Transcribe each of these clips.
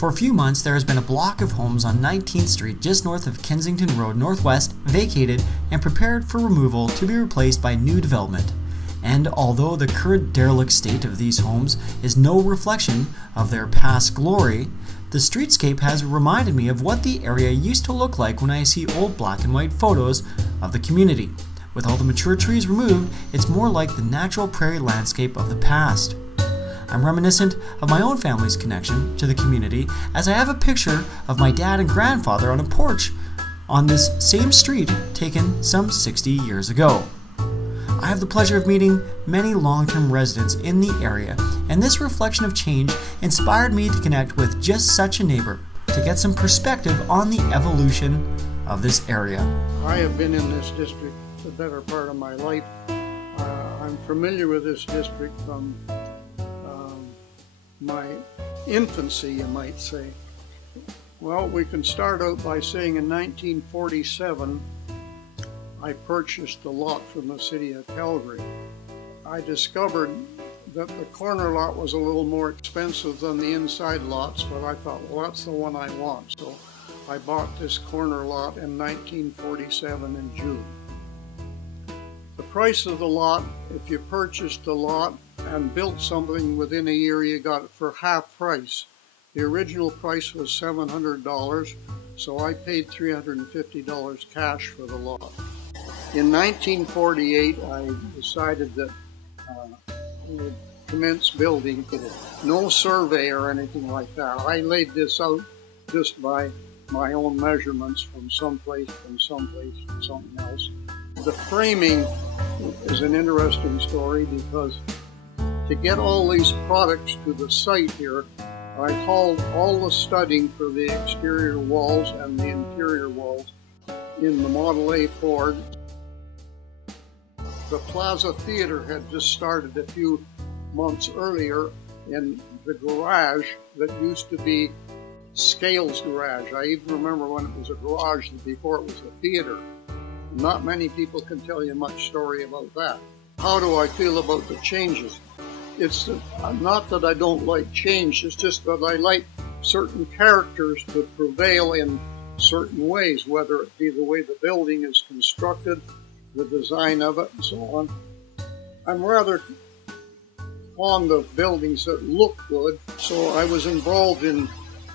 For a few months, there has been a block of homes on 19th Street just north of Kensington Road Northwest vacated and prepared for removal to be replaced by new development. And although the current derelict state of these homes is no reflection of their past glory, the streetscape has reminded me of what the area used to look like when I see old black and white photos of the community. With all the mature trees removed, it's more like the natural prairie landscape of the past. I'm reminiscent of my own family's connection to the community as I have a picture of my dad and grandfather on a porch on this same street taken some 60 years ago. I have the pleasure of meeting many long-term residents in the area, and this reflection of change inspired me to connect with just such a neighbor to get some perspective on the evolution of this area. I have been in this district the better part of my life. I'm familiar with this district from my infancy, you might say. Well, we can start out by saying in 1947, I purchased a lot from the city of Calgary. I discovered that the corner lot was a little more expensive than the inside lots, but I thought, well, that's the one I want. So I bought this corner lot in 1947 in June. The price of the lot, if you purchased the lot and built something within a year, you got it for half price. The original price was $700, so I paid $350 cash for the lot. In 1948, I decided that we would commence building. No survey or anything like that. I laid this out just by my own measurements from someplace, from something else. The framing is an interesting story because to get all these products to the site here, I hauled all the studding for the exterior walls and the interior walls in the Model A Ford. The Plaza Theater had just started a few months earlier in the garage that used to be Scales Garage. I even remember when it was a garage before it was a theater. Not many people can tell you much story about that. How do I feel about the changes? It's not that I don't like change, it's just that I like certain characters to prevail in certain ways, whether it be the way the building is constructed, the design of it, and so on. I'm rather fond of buildings that look good, so I was involved in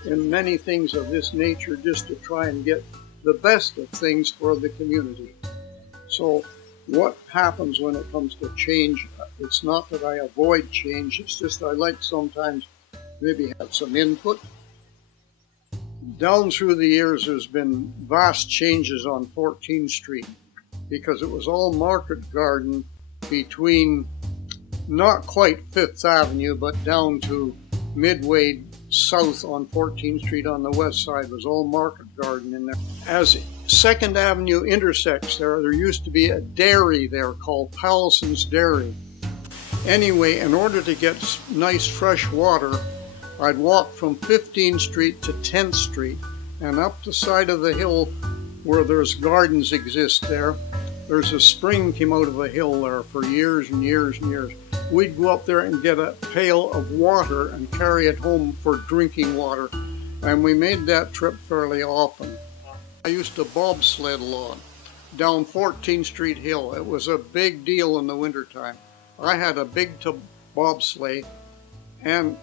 many things of this nature just to try and get the best of things for the community. So what happens when it comes to change? It's not that I avoid change, it's just I like sometimes maybe have some input. Down through the years there's been vast changes on 14th Street because it was all market garden between not quite 5th Avenue but down to midway south on 14th Street on the west side was all market garden in there. As 2nd Avenue intersects there used to be a dairy there called Pallison's Dairy. Anyway, in order to get nice fresh water, I'd walk from 15th Street to 10th Street and up the side of the hill where there's gardens exist there. There's a spring came out of a hill there for years and years and years. We'd go up there and get a pail of water and carry it home for drinking water. And we made that trip fairly often. I used to bobsled a lot down 14th Street Hill. It was a big deal in the wintertime. I had a big bobsleigh, and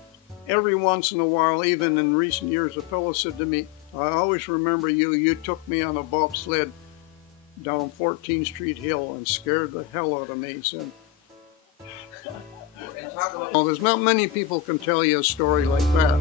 every once in a while, even in recent years, a fellow said to me, I always remember you took me on a bobsled down 14th Street Hill and scared the hell out of me. He said, well, there's not many people can tell you a story like that.